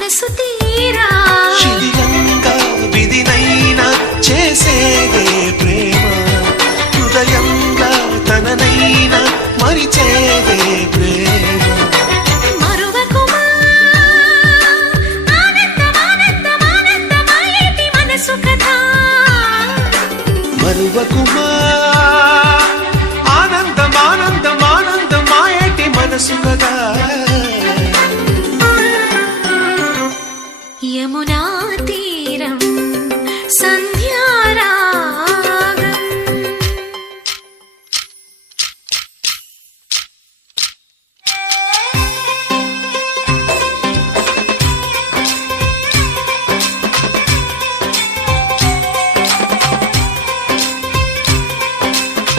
మనసు తీరా. శిథిలంగా విధినైనా చేసేదే ప్రేమ. హృదయంగా తననైనా మరిచేదే ప్రేమ. మరువకుమా? యమునా